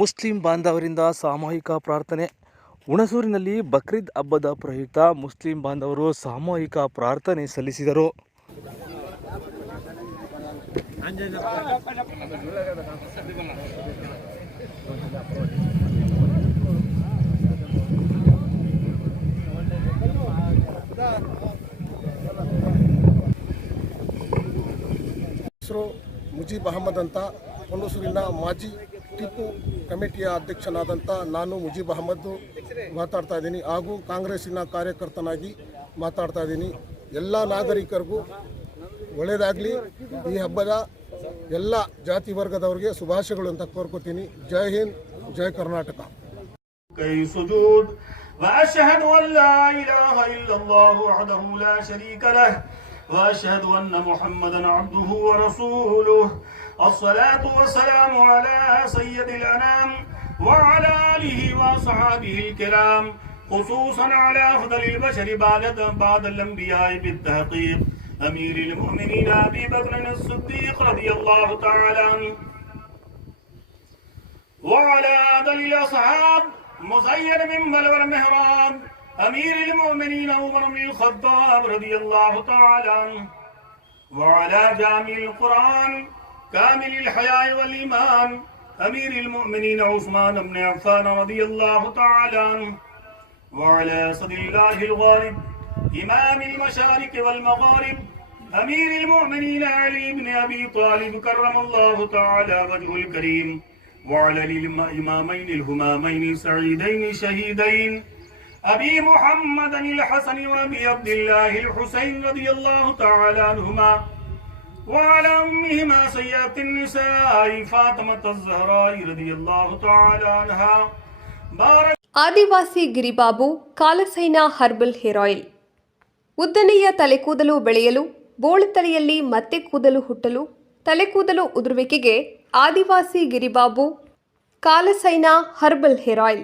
Muslim ಬಾಂಧವರಿಂದ ಸಾಮೂಹಿಕ ಪ್ರಾರ್ಥನೆ. ಹುಣಸೂರಿನಲ್ಲಿ ಬಕ್ರೀದ್ ಹಬ್ಬದ ಪ್ರಯುಕ್ತ ಮುಸ್ಲಿಂ ಬಾಂಧವರು ಸಾಮೂಹಿಕ ಪ್ರಾರ್ಥನೆ ಸಲ್ಲಿಸಿದರು. ಮುಜೀಬ್ ಅಹಮದ್ ಅಂತ ಹುಣಸೂರಿನ ಮಾಜಿ ಟಿಪ್ಪು ಕಮಿಟಿಯ ಅಧ್ಯಕ್ಷನಾದಂಥ ನಾನು ಮುಜೀಬ್ ಅಹಮದ್ದು ಮಾತಾಡ್ತಾ ಇದ್ದೀನಿ ಹಾಗೂ ಕಾಂಗ್ರೆಸ್ಸಿನ ಕಾರ್ಯಕರ್ತನಾಗಿ ಮಾತಾಡ್ತಾ ಇದ್ದೀನಿ. ಎಲ್ಲ ನಾಗರಿಕರಿಗೂ ಒಳ್ಳೆಯದಾಗಲಿ. ಈ ಹಬ್ಬದ ಎಲ್ಲ ಜಾತಿ ವರ್ಗದವರಿಗೆ ಶುಭಾಶಯಗಳು ಅಂತ ಕೋರ್ಕೋತೀನಿ. ಜೈ ಹಿಂದ್, ಜೈ ಕರ್ನಾಟಕ. وأشهد أن لا إله ಇಲ್ಲಲ್ಲಾಹು الله وحده لا ವ الصلاة والسلام على سيد الأنام وعلى آله وأصحابه الكرام خصوصا على أفضل البشر بعد بعد الأنبياء بالتحقيق. أمير المؤمنين أبي بكر الصديق رضي الله تعالى عنه. وعلى أدل الأصحاب مزين من بلور المهراب أمير المؤمنين عمر بن الخطاب رضي الله تعالى عنه. وعلى جامع القرآن كامل الحياء والإيمان. أمير المؤمنين عثمان بن عفان رضي الله تعالى عنه. وعلى صدر الله الغالب إمام المشارق والمغارب أمير المؤمنين علي بن أبي طالب كرم الله تعالى وجهه الكريم. وعلى الإمامين الهمامين السعيدين الشهيدين أبي محمد الحسن وأبي عبد الله الحسين رضي الله تعالى عنهما. وعلى أمهما سيدة النساء فاطمة الزهراء رضي الله تعالى عنها بارك ಆದಿವಾಸಿ ಗಿರಿಬಾಬು ಕಾಲಸೈನ ಹರ್ಬಲ್ ಹೇರ್ ಆಯಿಲ್ ಉದ್ದನೆಯ ತಲೆಕೂದಲು ಬೆಳೆಯಲು ಬೋಳು ತಲೆಯಲ್ಲಿ ಮತ್ತೆ ಕೂದಲು ಹುಟ್ಟಲು ತಲೆಕೂದಲು ಉದುರುವಿಕೆಗೆ ಆದಿವಾಸಿ ಗಿರಿಬಾಬು ಕಾಲಸೈನ ಹರ್ಬಲ್ ಹೇರ್ ಆಯಿಲ್